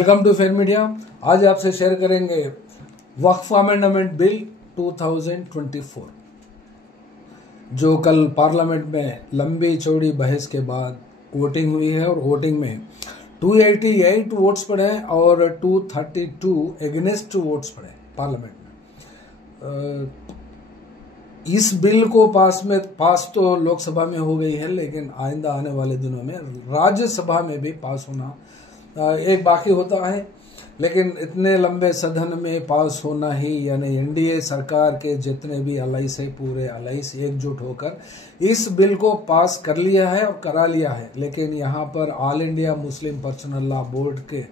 Welcome to fair media. आज आपसे share करेंगे वक्फ अमेंडमेंट बिल 2024 जो कल पार्लियामेंट में लंबी चौड़ी बहस के बाद वोटिंग हुई है और वोटिंग में 288 वोट्स पड़े और 232 एगेंस्ट वोट्स पड़े पार्लियामेंट में। इस बिल को पास तो लोकसभा में हो गई है, लेकिन आइंदा आने वाले दिनों में राज्यसभा में भी पास होना एक बाकी होता है। लेकिन इतने लंबे सदन में पास होना ही, यानी एनडीए सरकार के जितने भी अलाइस है, पूरे अलाइस एकजुट होकर इस बिल को पास कर लिया है और करा लिया है। लेकिन यहाँ पर all India Muslim Personal Law board के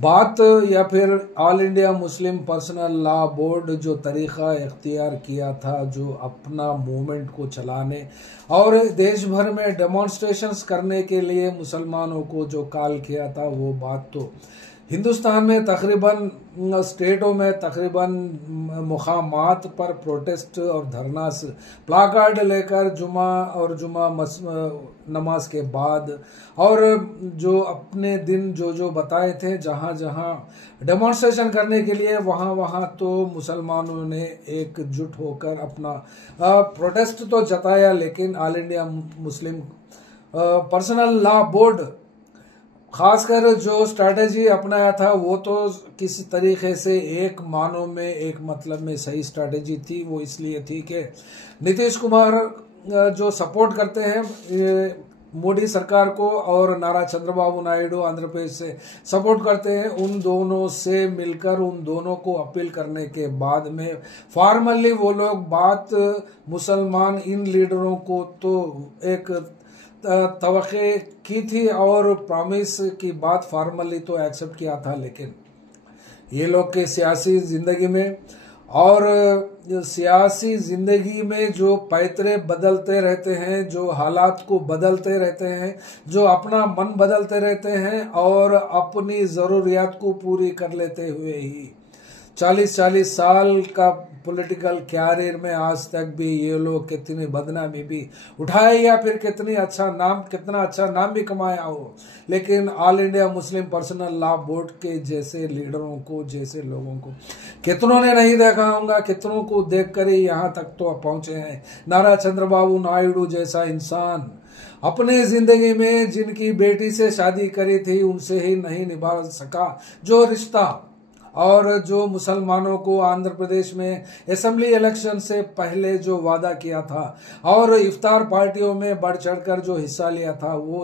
बात या फिर all India Muslim Personal Law board जो तरीक़ा इख्तियार किया था, जो अपना मूवमेंट को चलाने और देश भर में डेमोन्स्ट्रेशंस करने के लिए मुसलमानों को जो कॉल किया था, वो बात तो हिंदुस्तान में तकरीबन स्टेटों में तकरीबन मुकामात पर प्रोटेस्ट और धरना प्लाकार्ड लेकर जुमा नमाज के बाद और जो अपने दिन जो बताए थे, जहां जहां डेमोन्स्ट्रेशन करने के लिए वहां तो मुसलमानों ने एकजुट होकर अपना प्रोटेस्ट तो जताया। लेकिन all India Muslim Personal Law board खासकर जो स्ट्रैटेजी अपनाया था, वो तो किसी तरीके से एक मानों में, एक मतलब में सही स्ट्रैटेजी थी। वो इसलिए थी कि नीतीश कुमार जो सपोर्ट करते हैं मोदी सरकार को और नारा चंद्रबाबू नायडू आंध्र प्रदेश से सपोर्ट करते हैं, उन दोनों से मिलकर उन दोनों को अपील करने के बाद में फॉर्मली वो लोग बात मुसलमान इन लीडरों को तो एक तवक्के की थी और प्रॉमिस की बात फॉर्मली तो एक्सेप्ट किया था। लेकिन ये लोग के सियासी जिंदगी में और सियासी जिंदगी में जो पैतरे बदलते रहते हैं, जो हालात को बदलते रहते हैं, जो अपना मन बदलते रहते हैं और अपनी ज़रूरियात को पूरी कर लेते हुए ही 40-40 साल का पॉलिटिकल कैरियर में आज तक भी ये लोग कितनी बदनामी भी उठाए या फिर कितना अच्छा नाम भी कमाया हो, लेकिन all India Muslim Personal Law board के जैसे लीडरों को, जैसे लोगों को कितनों ने नहीं देखा होगा, कितनों को देखकर ही यहाँ तक तो पहुंचे हैं। नारा चंद्रबाबू नायडू जैसा इंसान अपने जिंदगी में जिनकी बेटी से शादी करी थी, उनसे ही नहीं निभा सका जो रिश्ता, और जो मुसलमानों को आंध्र प्रदेश में असेंबली इलेक्शन से पहले जो वादा किया था और इफ्तार पार्टियों में बढ़ चढ़कर जो हिस्सा लिया था, वो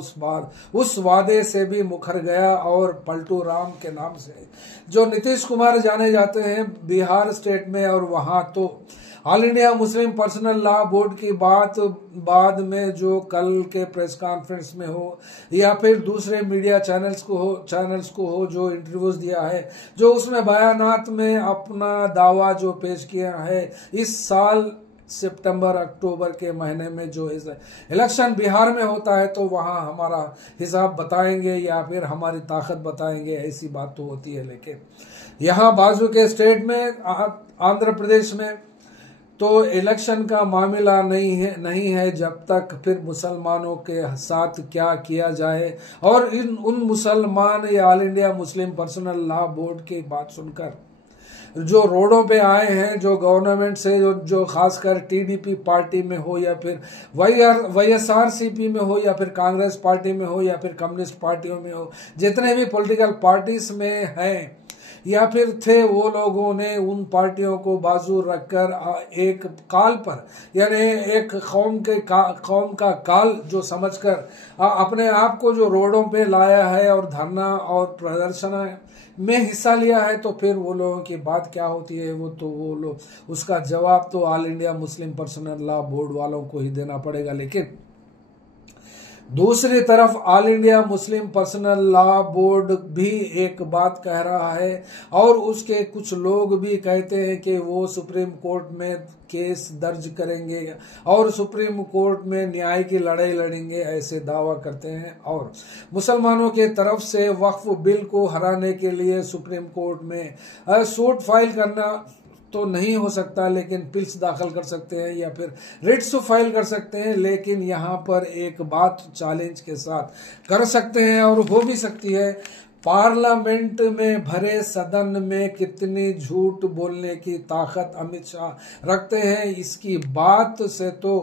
उस वादे से भी मुकर गया और पलटू राम के नाम से जो नीतीश कुमार जाने जाते हैं बिहार स्टेट में, और वहां तो all India Muslim Personal Law board की बात बाद में जो कल के प्रेस कॉन्फ्रेंस में हो या फिर दूसरे मीडिया चैनल्स को हो जो इंटरव्यूज दिया है, जो उसमें बयानात में अपना दावा जो पेश किया है, इस साल सितंबर अक्टूबर के महीने में जो इलेक्शन बिहार में होता है तो वहां हमारा हिसाब बताएंगे या फिर हमारी ताकत बताएंगे, ऐसी बात तो होती है। लेकिन यहाँ बाजू के स्टेट में आंध्र प्रदेश में तो इलेक्शन का मामला नहीं है जब तक फिर मुसलमानों के साथ क्या किया जाए। और उन मुसलमान या all India Muslim Personal Law board की बात सुनकर जो रोडों पे आए हैं, जो गवर्नमेंट से जो खासकर टीडीपी पार्टी में हो या फिर वाईएसआरसीपी में हो या फिर कांग्रेस पार्टी में हो या फिर कम्युनिस्ट पार्टियों में हो, जितने भी पॉलिटिकल पार्टीज में हैं या फिर थे, वो लोगों ने उन पार्टियों को बाजू रखकर एक काल पर, यानी एक कौम का काल जो समझकर अपने आप को जो रोडों पे लाया है और धरना और प्रदर्शन में हिस्सा लिया है, तो फिर वो लोगों की बात क्या होती है, वो लोग उसका जवाब तो all India Muslim Personal Law board वालों को ही देना पड़ेगा। लेकिन दूसरी तरफ all India Muslim Personal Law board भी एक बात कह रहा है और उसके कुछ लोग भी कहते हैं कि वो सुप्रीम कोर्ट में केस दर्ज करेंगे और सुप्रीम कोर्ट में न्याय की लड़ाई लड़ेंगे, ऐसे दावा करते हैं। और मुसलमानों के तरफ से वक्फ बिल को हराने के लिए सुप्रीम कोर्ट में सूट फाइल करना तो नहीं हो सकता, लेकिन पिल्स दाखिल कर सकते हैं या फिर रिट्स फाइल कर सकते हैं। लेकिन यहाँ पर एक बात चैलेंज के साथ कर सकते हैं और हो भी सकती है पार्लियामेंट में भरे सदन में कितनी झूठ बोलने की ताकत अमित शाह रखते हैं, इसकी बात से तो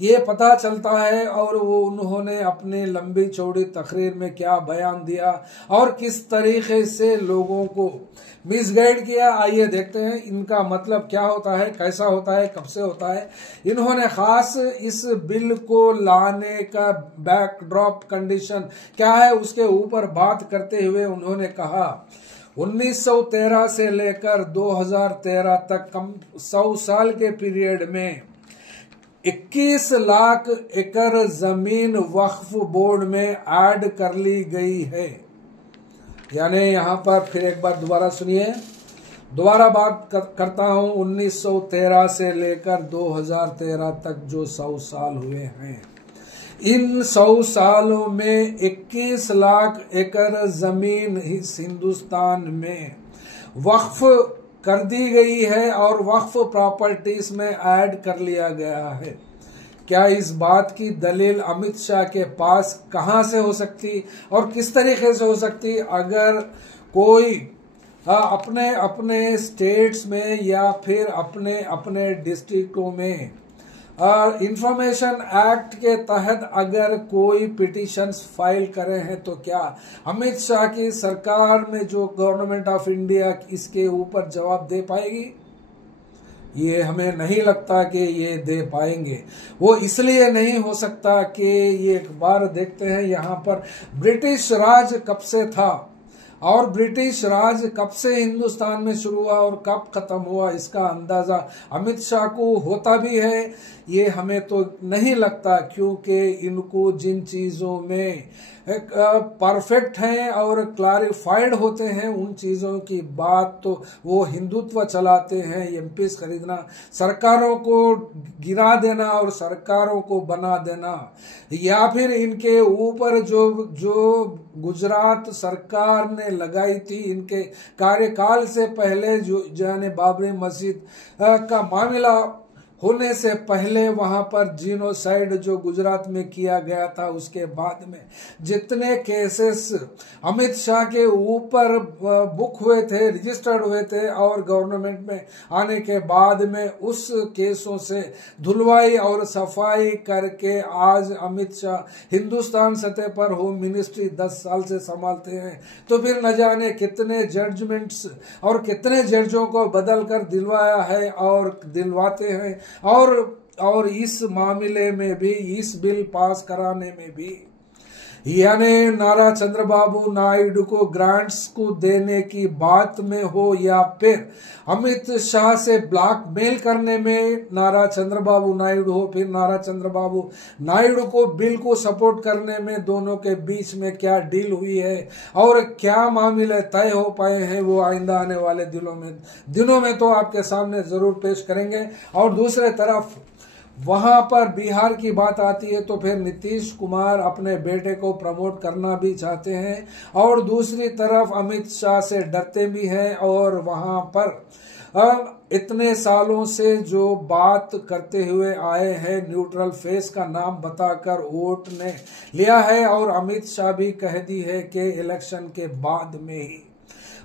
ये पता चलता है। और वो उन्होंने अपनी लंबी चौड़ी तकरीर में क्या बयान दिया और किस तरीके से लोगों को मिसगाइड किया, आइए देखते हैं इनका मतलब क्या होता है, कैसा होता है, कब से होता है। इन्होंने खास इस बिल को लाने का बैकड्रॉप कंडीशन क्या है उसके ऊपर बात करते हुए उन्होंने कहा 1913 से लेकर 2013 तक कम 100 साल के पीरियड में 21 लाख एकड़ जमीन वक्फ बोर्ड में ऐड कर ली गई है। यानी यहाँ पर फिर एक बार दोबारा सुनिए, दोबारा बात करता हूँ। 1913 से लेकर 2013 तक जो 100 साल हुए हैं, इन 100 सालों में 21 लाख एकड़ जमीन इस हिंदुस्तान में वक्फ कर दी गई है और वक्फ प्रॉपर्टीज में ऐड कर लिया गया है। क्या इस बात की दलील अमित शाह के पास कहां से हो सकती और किस तरीके से हो सकती? अगर कोई अपने अपने स्टेट्स में या फिर अपने अपने डिस्ट्रिक्टों में इंफॉर्मेशन एक्ट के तहत अगर कोई पिटिशंस फाइल करे हैं तो क्या अमित शाह की सरकार में जो गवर्नमेंट ऑफ इंडिया इसके ऊपर जवाब दे पाएगी? ये हमें नहीं लगता कि ये दे पाएंगे। वो इसलिए नहीं हो सकता कि ये एक बार देखते हैं यहाँ पर ब्रिटिश राज कब से था और ब्रिटिश राज कब से हिंदुस्तान में शुरू हुआ और कब खत्म हुआ, इसका अंदाजा अमित शाह को होता भी है। ये हमें तो नहीं लगता, क्योंकि इनको जिन चीजों में परफेक्ट हैं और क्लैरिफाइड होते हैं उन चीजों की बात तो वो हिंदुत्व चलाते हैं। एमपीज खरीदना, सरकारों को गिरा देना और सरकारों को बना देना, या फिर इनके ऊपर जो गुजरात सरकार ने लगाई थी इनके कार्यकाल से पहले, जो जाने बाबरी मस्जिद का मामला होने से पहले वहां पर जीनोसाइड जो गुजरात में किया गया था, उसके बाद में जितने केसेस अमित शाह के ऊपर बुक हुए थे, रजिस्टर्ड हुए थे और गवर्नमेंट में आने के बाद में उस केसों से धुलवाई और सफाई करके आज अमित शाह हिंदुस्तान सतह पर होम मिनिस्ट्री 10 साल से संभालते हैं। तो फिर न जाने कितने जजमेंट्स और कितने जजों को बदल कर दिलवाया है और दिलवाते हैं। और इस मामले में भी, इस बिल पास कराने में भी, यानी नारा चंद्रबाबू नायडू को ग्रांट्स को देने की बात में हो या फिर अमित शाह से ब्लैकमेल करने में नारा चंद्रबाबू नायडू हो, फिर नारा चंद्रबाबू नायडू को बिल को सपोर्ट करने में दोनों के बीच में क्या डील हुई है और क्या मामले तय हो पाए हैं, वो आइंदा आने वाले दिनों में तो आपके सामने जरूर पेश करेंगे। और दूसरे तरफ वहां पर बिहार की बात आती है तो फिर नीतीश कुमार अपने बेटे को प्रमोट करना भी चाहते हैं और दूसरी तरफ अमित शाह से डरते भी हैं। और वहां पर इतने सालों से जो बात करते हुए आए हैं, न्यूट्रल फेस का नाम बताकर वोट ने लिया है और अमित शाह भी कह दी है कि इलेक्शन के बाद में ही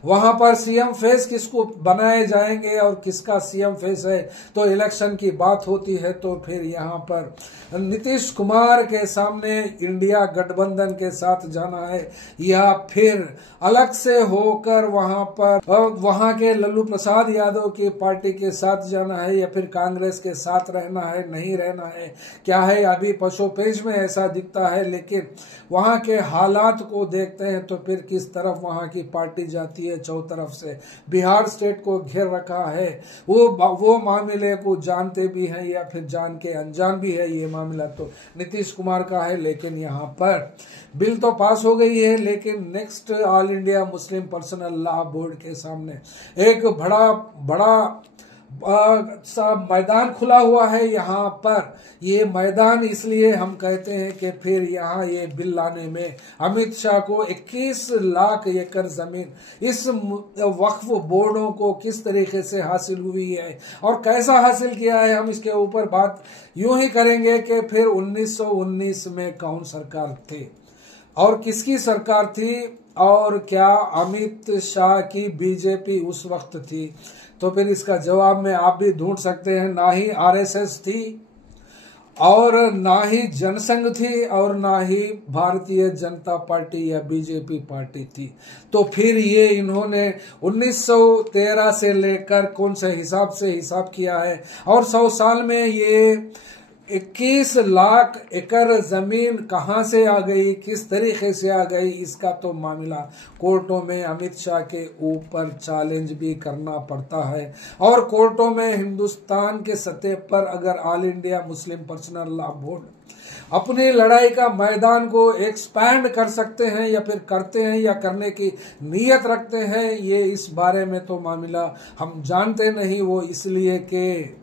वहां पर सीएम फेस किसको बनाए जाएंगे और किसका सीएम फेस है तो इलेक्शन की बात होती है। तो फिर यहाँ पर नीतीश कुमार के सामने इंडिया गठबंधन के साथ जाना है या फिर अलग से होकर वहां के लल्लू प्रसाद यादव की पार्टी के साथ जाना है या फिर कांग्रेस के साथ रहना है, नहीं रहना है, क्या है, अभी पशोपेश में ऐसा दिखता है। लेकिन वहां के हालात को देखते हैं तो फिर किस तरफ वहां की पार्टी जाती है, चौतरफ से बिहार स्टेट को घेर रखा है। वो मामले को जानते भी हैं या फिर जान के अनजान भी है, ये मामला तो नीतीश कुमार का है। लेकिन यहाँ पर बिल तो पास हो गई है, लेकिन next all India Muslim Personal Law board के सामने एक बड़ा सा मैदान खुला हुआ है। यहाँ पर ये मैदान इसलिए हम कहते हैं कि फिर यहाँ ये बिल लाने में अमित शाह को 21 लाख एकड़ जमीन इस वक्फ बोर्डों को किस तरीके से हासिल हुई है और कैसा हासिल किया है, हम इसके ऊपर बात यूं ही करेंगे कि फिर 1919 में कौन सरकार थे और किसकी सरकार थी और क्या अमित शाह की बीजेपी उस वक्त थी? तो फिर इसका जवाब में आप भी ढूंढ सकते हैं, ना ही आरएसएस थी और ना ही जनसंघ थी और ना ही भारतीय जनता पार्टी या बीजेपी पार्टी थी। तो फिर ये इन्होंने 1913 से लेकर कौन से हिसाब से हिसाब किया है, और 100 साल में ये 21 लाख एकड़ जमीन कहां से आ गई, किस तरीके से आ गई, इसका तो मामला कोर्टों में अमित शाह के ऊपर चैलेंज भी करना पड़ता है। और कोर्टों में हिंदुस्तान के सतह पर अगर all India Muslim Personal Law board अपनी लड़ाई का मैदान को एक्सपैंड कर सकते हैं या फिर करते हैं या करने की नीयत रखते हैं, ये इस बारे में तो मामला हम जानते नहीं। वो इसलिए कि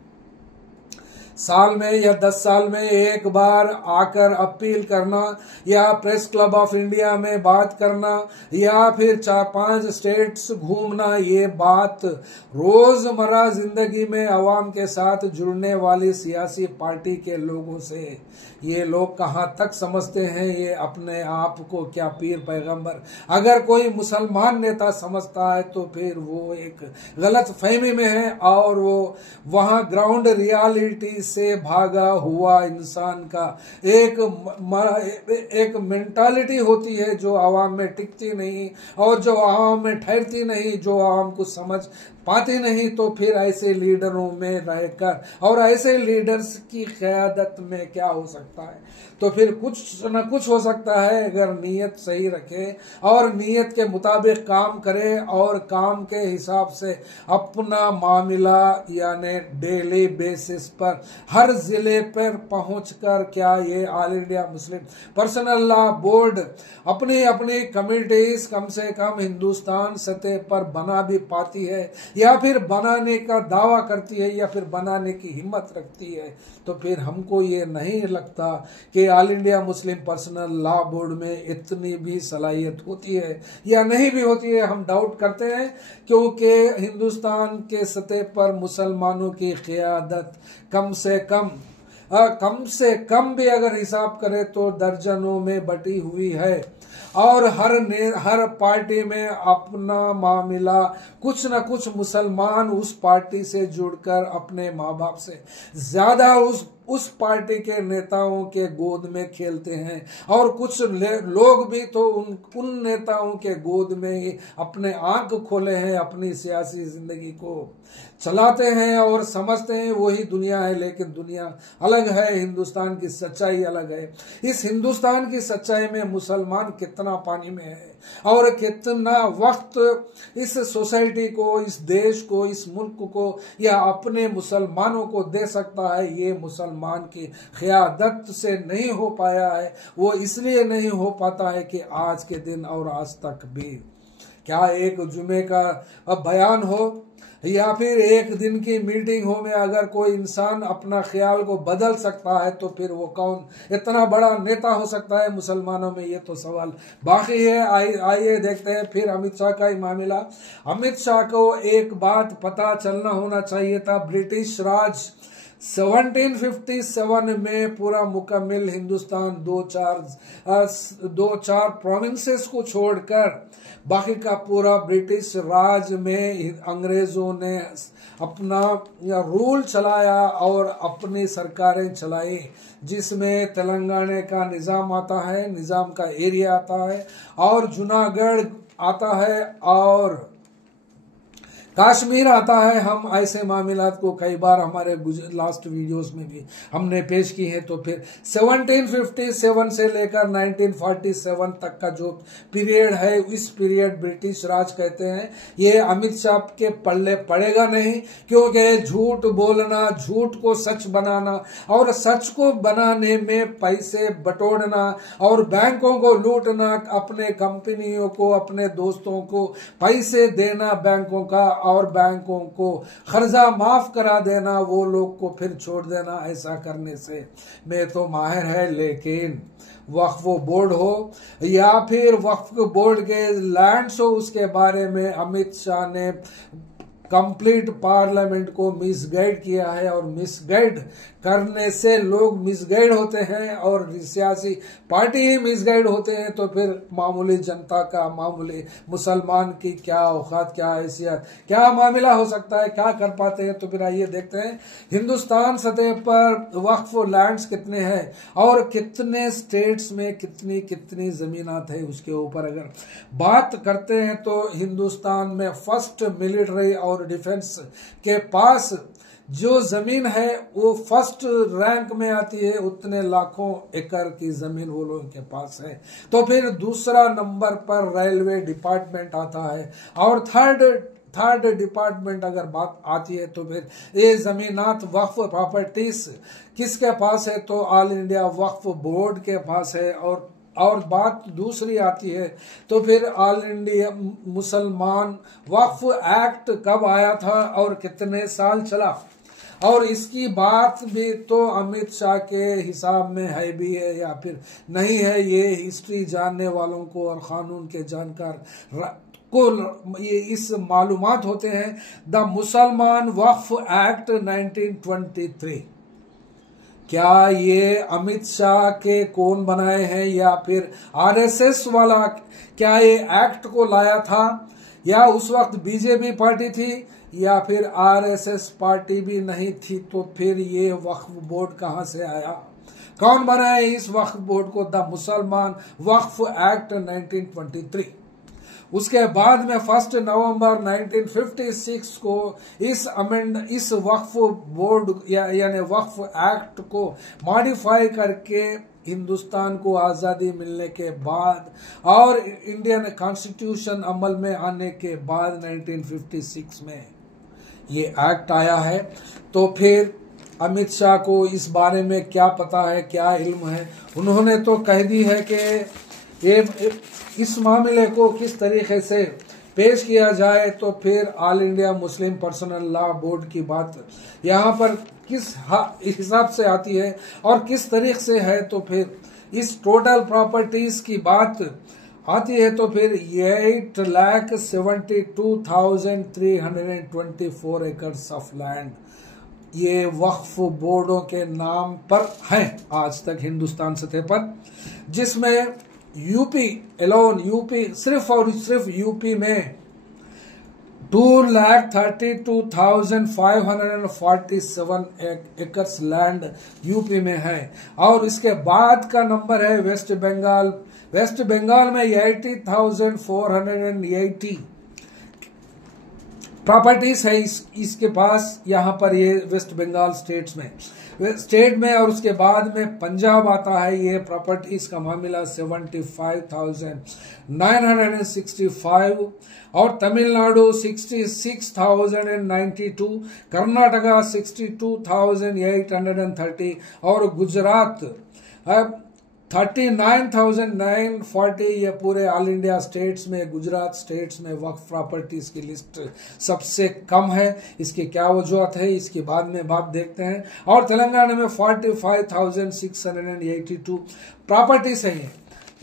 साल में या 10 साल में एक बार आकर अपील करना या प्रेस क्लब ऑफ इंडिया में बात करना या फिर 4-5 स्टेट्स घूमना, ये बात रोजमर्रा जिंदगी में अवाम के साथ जुड़ने वाली सियासी पार्टी के लोगों से ये लोग कहाँ तक समझते हैं, ये अपने आप को क्या पीर पैगंबर अगर कोई मुसलमान नेता समझता है तो फिर वो एक गलत फहमी में है और वो वहाँ ग्राउंड रियलिटी से भागा हुआ इंसान का एक मेंटालिटी होती है जो आवाम में टिकती नहीं और जो आवाम में ठहरती नहीं, जो आवाम को समझ पाती नहीं। तो फिर ऐसे लीडरों में रहकर और ऐसे लीडर्स की क़यादत में क्या हो सकता है, तो फिर कुछ न कुछ हो सकता है अगर नीयत सही रखे और नीयत के मुताबिक काम करे और काम के हिसाब से अपना मामला यानी डेली बेसिस पर हर जिले पर पहुंचकर क्या ये all India Muslim Personal Law board अपनी अपनी कमिटीज कम से कम हिंदुस्तान सतह पर बना भी पाती है या फिर बनाने का दावा करती है या फिर बनाने की हिम्मत रखती है। तो फिर हमको ये नहीं लगता कि all India Muslim Personal Law board में इतनी भी सलाहियत होती है या नहीं भी होती है, हम डाउट करते हैं, क्योंकि हिंदुस्तान के सतह पर मुसलमानों की क़यादत कम से कम भी अगर हिसाब करें तो दर्जनों में बटी हुई है और हर पार्टी में अपना मामला कुछ न कुछ मुसलमान उस पार्टी से जुड़कर अपने माँ बाप से ज्यादा उस पार्टी के नेताओं के गोद में खेलते हैं और कुछ लोग भी तो उन नेताओं के गोद में ही अपने आंख खोले हैं, अपनी सियासी जिंदगी को चलाते हैं और समझते हैं वही दुनिया है। लेकिन दुनिया अलग है, हिंदुस्तान की सच्चाई अलग है। इस हिंदुस्तान की सच्चाई में मुसलमान कितना पानी में है और कितना वक्त इस सोसाइटी को, इस देश को, इस मुल्क को या अपने मुसलमानों को दे सकता है, ये मुसलमान की क़यादत से नहीं हो पाया है। वो इसलिए नहीं हो पाता है कि आज के दिन और आज तक भी क्या एक जुमे का बयान हो या फिर एक दिन की मीटिंग हो में अगर कोई इंसान अपना ख्याल को बदल सकता है तो फिर वो कौन इतना बड़ा नेता हो सकता है मुसलमानों में, ये तो सवाल बाकी है। आइए देखते हैं फिर अमित शाह का ही मामला। अमित शाह को एक बात पता चलना होना चाहिए था, ब्रिटिश राज 1757 में पूरा मुकम्मल हिंदुस्तान दो चार प्रोविंसेस को छोड़कर बाकी का पूरा ब्रिटिश राज में अंग्रेजों ने अपना रूल चलाया और अपनी सरकारें चलाई, जिसमें तेलंगाना का निज़ाम आता है, निज़ाम का एरिया आता है और जूनागढ़ आता है और कश्मीर आता है। हम ऐसे मामलात को कई बार हमारे लास्ट वीडियोस में भी हमने पेश की है। तो फिर 1757 से लेकर 1947 तक का जो पीरियड है, इस पीरियड ब्रिटिश राज कहते हैं। ये अमित शाह के पल्ले पड़ेगा नहीं, क्योंकि झूठ बोलना, झूठ को सच बनाना और सच को बनाने में पैसे बटोरना और बैंकों को लूटना, अपने कंपनियों को, अपने दोस्तों को पैसे देना बैंकों का और बैंकों को कर्जा माफ करा देना, वो लोग को फिर छोड़ देना, ऐसा करने से मैं तो माहिर है। लेकिन वक्फ बोर्ड हो या फिर वक्फ बोर्ड के लैंड्स हो, उसके बारे में अमित शाह ने कंप्लीट पार्लियामेंट को मिसगाइड किया है, और मिसगाइड करने से लोग मिसगाइड होते हैं और सियासी पार्टी ही मिसगाइड होते हैं, तो फिर मामूली जनता का, मामूली मुसलमान की क्या औकात, क्या हैसियत, क्या मामला हो सकता है, क्या कर पाते हैं। तो फिर आइए देखते हैं हिंदुस्तान सतह पर वक्फ लैंड्स कितने हैं और कितने स्टेट्स में कितनी कितनी जमीनात है। उसके ऊपर अगर बात करते हैं तो हिंदुस्तान में फर्स्ट मिलिट्री और डिफेंस के पास जो जमीन है वो फर्स्ट रैंक में आती है, उतने लाखों एकड़ की जमीन वो लोगों के पास है। तो फिर दूसरा नंबर पर रेलवे डिपार्टमेंट आता है, और थर्ड डिपार्टमेंट अगर बात आती है तो फिर ये जमीनात वक्फ प्रॉपर्टीज किसके पास है, तो ऑल इंडिया वक्फ बोर्ड के पास है। और बात दूसरी आती है तो फिर ऑल इंडिया मुसलमान वक्फ एक्ट कब आया था और कितने साल चला, और इसकी बात भी तो अमित शाह के हिसाब में है भी है या फिर नहीं है, ये हिस्ट्री जानने वालों को और कानून के जानकार को ये इस मालूमात होते हैं। द मुसलमान वक्फ एक्ट 1923, क्या ये अमित शाह के कौन बनाए हैं या फिर आरएसएस वाला क्या ये एक्ट को लाया था, या उस वक्त बीजेपी पार्टी थी या फिर आरएसएस पार्टी भी नहीं थी, तो फिर ये वक्फ बोर्ड कहां से आया, कौन बनाया इस वक्फ बोर्ड को? द मुसलमान वक्फ एक्ट 1923। उसके बाद में 1 नवंबर 1956 को इस वक्फ बोर्ड यानी वक्फ एक्ट को मॉडिफाई करके हिंदुस्तान को आज़ादी मिलने के बाद और इंडियन कॉन्स्टिट्यूशन अमल में आने के बाद 1956 में ये एक्ट आया है। तो फिर अमित शाह को इस बारे में क्या पता है, क्या इल्म है? उन्होंने तो कह दी है कि ये इस मामले को किस तरीके से पेश किया जाए, तो फिर all India Muslim Personal Law board की बात यहाँ पर किस हिसाब से आती है और किस तरीके से है, तो फिर इस टोटल प्रॉपर्टीज की बात आती है तो फिर 8,72,324 एकड़ ऑफ लैंड ये वक्फ बोर्डों के नाम पर हैं आज तक हिंदुस्तान सतह पर, जिसमें यूपी एलोन, यूपी सिर्फ और सिर्फ यूपी में 2,32,547 एकड़ लैंड यूपी में है। और इसके बाद का नंबर है वेस्ट बंगाल। वेस्ट बंगाल में 80,480 प्रॉपर्टीज है इसके पास यहाँ पर, ये वेस्ट बंगाल स्टेट में। और उसके बाद में पंजाब आता है, ये प्रॉपर्टीज का मामला 75,965, और तमिलनाडु 66,092, कर्नाटका 62,830 और गुजरात 39,940। ये पूरे ऑल इंडिया स्टेट्स में, गुजरात स्टेट्स में वक्फ प्रॉपर्टीज की लिस्ट सबसे कम है। इसकी क्या वजूहत है, इसके बाद में बात देखते हैं। और तेलंगाना में 45,682 प्रॉपर्टीज है।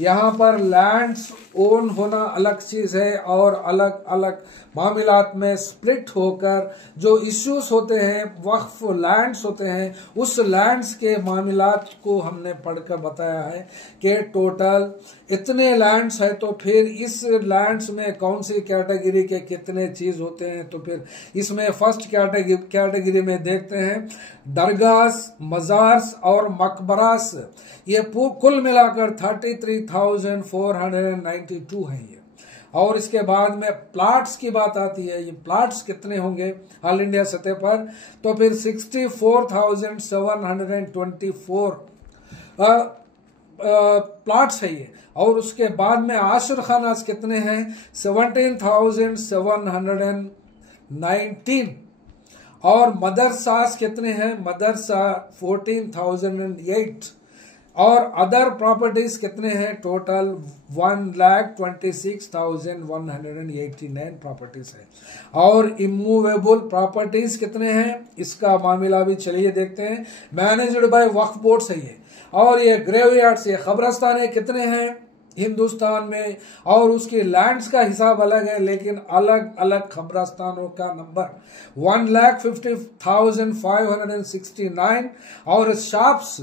यहाँ पर लैंड्स ओन होना अलग चीज है, और अलग अलग मामलात में स्प्लिट होकर जो इश्यूज होते हैं, वक्फ लैंड्स होते हैं, उस लैंड्स के मामलात को हमने पढ़कर बताया है कि टोटल इतने लैंड्स है, तो फिर इस लैंड्स में कौन सी कैटेगरी के कितने चीज होते हैं। तो फिर इसमें फर्स्ट कैटेगरी में देखते हैं दरगाहs, मज़ार्स और मकबरास, ये कुल मिलाकर 33,492 है ये। और इसके बाद में प्लाट्स की बात आती है, ये प्लाट्स कितने होंगे ऑल इंडिया सतह पर, तो फिर 64,724 प्लाट्स है ये। और उसके बाद में आश्र खानास कितने हैं, 17,719, और मदरसास कितने हैं, मदरसा 14,008, और अदर प्रॉपर्टीज कितने हैं, टोटल 1,26,189 प्रॉपर्टीज है। और इमूवेबल प्रॉपर्टीज कितने हैं, इसका मामला भी चलिए देखते हैं। मैनेज्ड बाय वक्फ बोर्ड है ये। और ये ग्रेवयार्ड्स, ये कब्रस्तान कितने हैं, हिंदुस्तान में, और उसके लैंड्स का हिसाब अलग है, लेकिन अलग अलग कब्रस्तानों का नंबर 1,50,569 और शॉप्स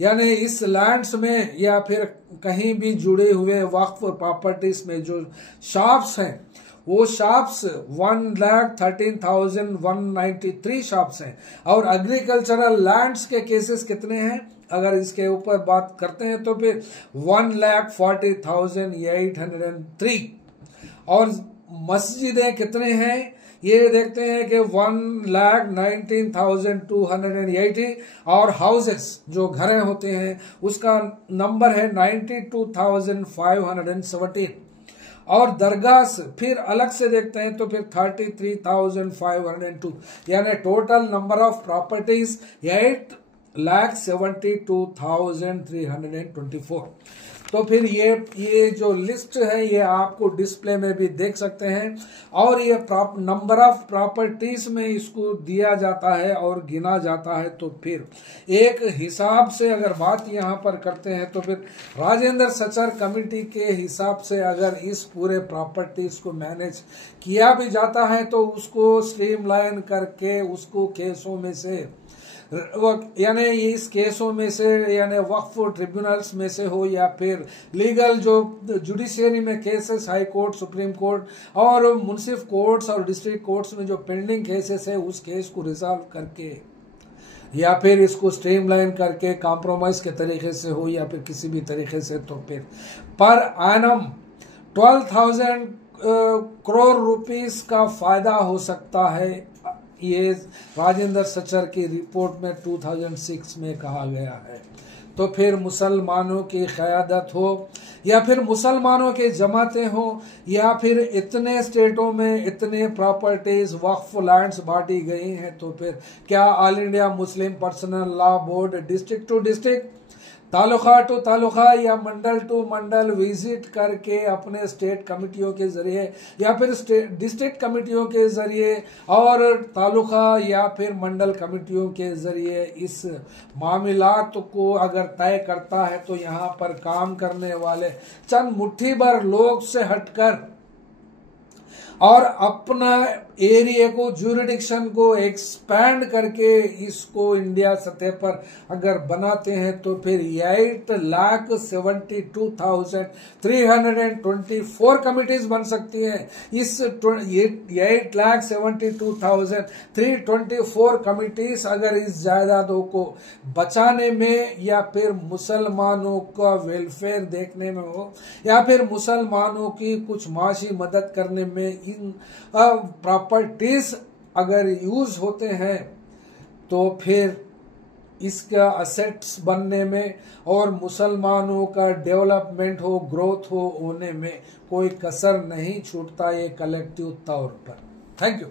यानी इस लैंड्स में या फिर कहीं भी जुड़े हुए वक्फ प्रॉपर्टीज में जो शॉप्स हैं वो शॉप्स 1,13,193 शॉप्स हैं। और एग्रीकल्चरल लैंड्स के केसेस कितने हैं अगर इसके ऊपर बात करते हैं तो फिर 1,40,803। और मस्जिदें कितने हैं ये देखते हैं कि 1,19,280 और हाउसेस जो घरें होते हैं उसका नंबर है 92,517। और दरगाह फिर अलग से देखते हैं तो फिर 33,502, यानी टोटल नंबर ऑफ प्रॉपर्टीज 8,72,324। तो फिर ये जो लिस्ट है ये आपको डिस्प्ले में भी देख सकते हैं, और ये नंबर ऑफ प्रॉपर्टीज में इसको दिया जाता है और गिना जाता है। तो फिर एक हिसाब से अगर बात यहाँ पर करते हैं तो फिर राजेंद्र सचर कमेटी के हिसाब से अगर इस पूरे प्रॉपर्टीज को मैनेज किया भी जाता है तो उसको स्ट्रीमलाइन करके उसको केसों में से यानी इस केसों में से यानी वक्फ ट्रिब्यूनल्स में से हो या फिर लीगल जो जुडिशियरी में cases high court, supreme court और मुंसिफ कोर्ट्स और डिस्ट्रिक्ट कोर्ट्स में जो पेंडिंग केसेस है उस केस को रिजॉल्व करके या फिर इसको स्ट्रीमलाइन करके कॉम्प्रोमाइज के तरीके से हो या फिर किसी भी तरीके से, तो फिर पर एनम 12,000 करोड़ रुपीस का फायदा हो सकता है। ये राजेंद्र सचर की रिपोर्ट में 2006 में कहा गया है। तो फिर मुसलमानों की क़यादत हो या फिर मुसलमानों के जमातें हो या फिर इतने स्टेटों में इतने प्रॉपर्टीज वक्फ लैंड्स बांटी गई हैं, तो फिर क्या All India Muslim Personal Law Board district to district, taluka to taluka या मंडल टू मंडल विजिट करके अपने स्टेट कमिटियों के जरिए या फिर डिस्ट्रिक्ट कमिटियों के जरिए और तालुका या फिर मंडल कमिटियों के जरिए इस मामलात को अगर तय करता है तो यहाँ पर काम करने वाले चंद मुट्ठी भर लोग से हटकर और अपना एरिया को ज्यूरिडिक्शन को एक्सपैंड करके इसको इंडिया सतह पर अगर बनाते हैं तो फिर 8,72,324 कमिटीज बन सकती हैं। इस 8,72,324 कमिटीज अगर इस जायदादों को बचाने में या फिर मुसलमानों का वेलफेयर देखने में हो या फिर मुसलमानों की कुछ माशी मदद करने में इन प्रॉपर्टीज अगर यूज होते हैं तो फिर इसका असेट्स बनने में और मुसलमानों का डेवलपमेंट हो, ग्रोथ हो होने में कोई कसर नहीं छूटता ये कलेक्टिव तौर पर। Thank you.